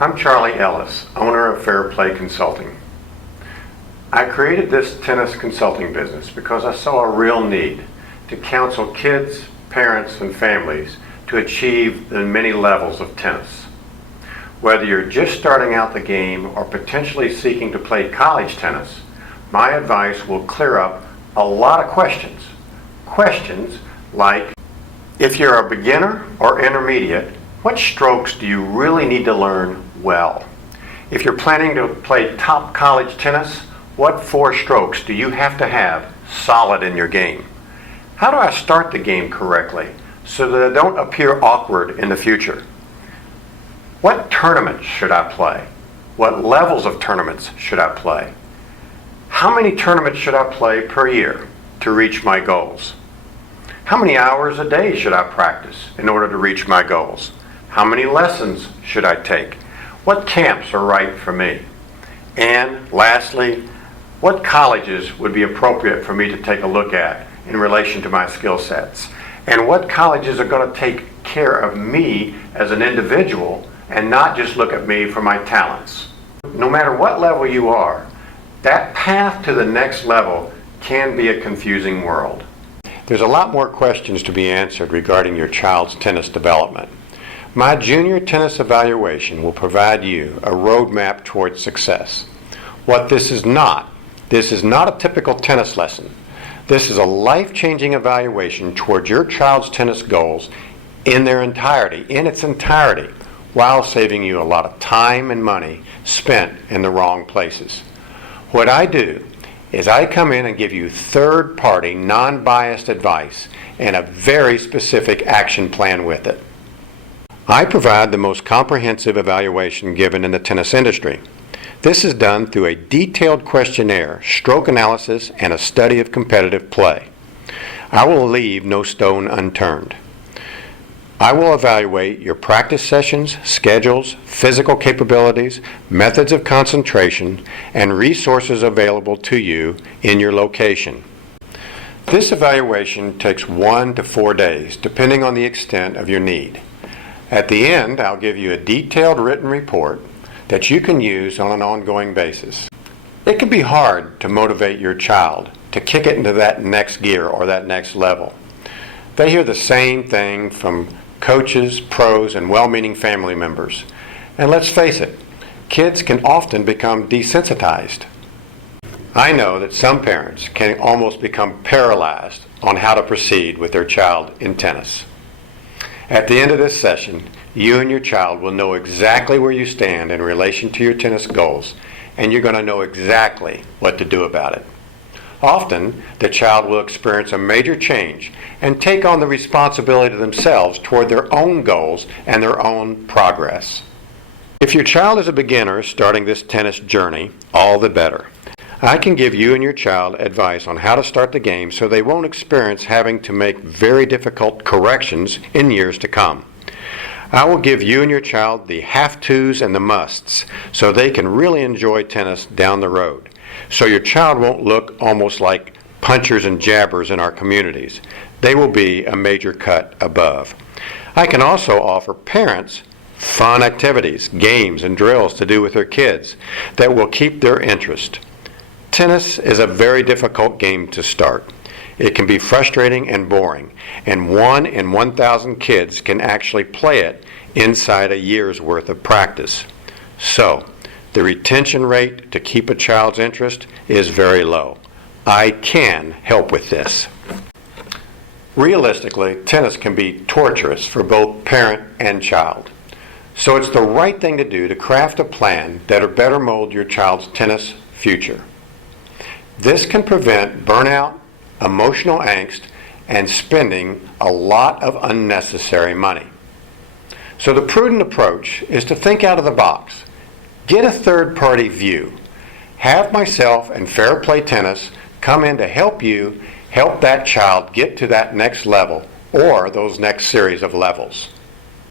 I'm Charlie Ellis, owner of Fair Play Consulting. I created this tennis consulting business because I saw a real need to counsel kids, parents, and families to achieve the many levels of tennis. Whether you're just starting out the game or potentially seeking to play college tennis, my advice will clear up a lot of questions. Questions like, if you're a beginner or intermediate, what strokes do you really need to learn well? If you're planning to play top college tennis, what 4 strokes do you have to have solid in your game? How do I start the game correctly so that I don't appear awkward in the future? What tournaments should I play? What levels of tournaments should I play? How many tournaments should I play per year to reach my goals? How many hours a day should I practice in order to reach my goals? How many lessons should I take? What camps are right for me? And lastly, what colleges would be appropriate for me to take a look at in relation to my skill sets? And what colleges are going to take care of me as an individual and not just look at me for my talents? No matter what level you are, that path to the next level can be a confusing world. There's a lot more questions to be answered regarding your child's tennis development. My junior tennis evaluation will provide you a roadmap towards success. What this is not a typical tennis lesson. This is a life-changing evaluation towards your child's tennis goals in its entirety, while saving you a lot of time and money spent in the wrong places. What I do is I come in and give you third-party, non-biased advice and a very specific action plan with it. I provide the most comprehensive evaluation given in the tennis industry. This is done through a detailed questionnaire, stroke analysis, and a study of competitive play. I will leave no stone unturned. I will evaluate your practice sessions, schedules, physical capabilities, methods of concentration, and resources available to you in your location. This evaluation takes 1 to 4 days, depending on the extent of your need. At the end, I'll give you a detailed written report that you can use on an ongoing basis. It can be hard to motivate your child to kick it into that next gear or that next level. They hear the same thing from coaches, pros, and well-meaning family members. And let's face it, kids can often become desensitized. I know that some parents can almost become paralyzed on how to proceed with their child in tennis. At the end of this session, you and your child will know exactly where you stand in relation to your tennis goals, and you're going to know exactly what to do about it. Often, the child will experience a major change and take on the responsibility themselves toward their own goals and their own progress. If your child is a beginner starting this tennis journey, all the better. I can give you and your child advice on how to start the game so they won't experience having to make very difficult corrections in years to come. I will give you and your child the have-tos and the musts so they can really enjoy tennis down the road. So your child won't look almost like punchers and jabbers in our communities. They will be a major cut above. I can also offer parents fun activities, games, and drills to do with their kids that will keep their interest. Tennis is a very difficult game to start. It can be frustrating and boring, and 1 in 1,000 kids can actually play it inside a year's worth of practice. So, the retention rate to keep a child's interest is very low. I can help with this. Realistically, tennis can be torturous for both parent and child. So it's the right thing to do to craft a plan that'll better mold your child's tennis future. This can prevent burnout, emotional angst, and spending a lot of unnecessary money. So the prudent approach is to think out of the box. Get a third-party view. Have myself and Fair Play Tennis come in to help you help that child get to that next level or those next series of levels.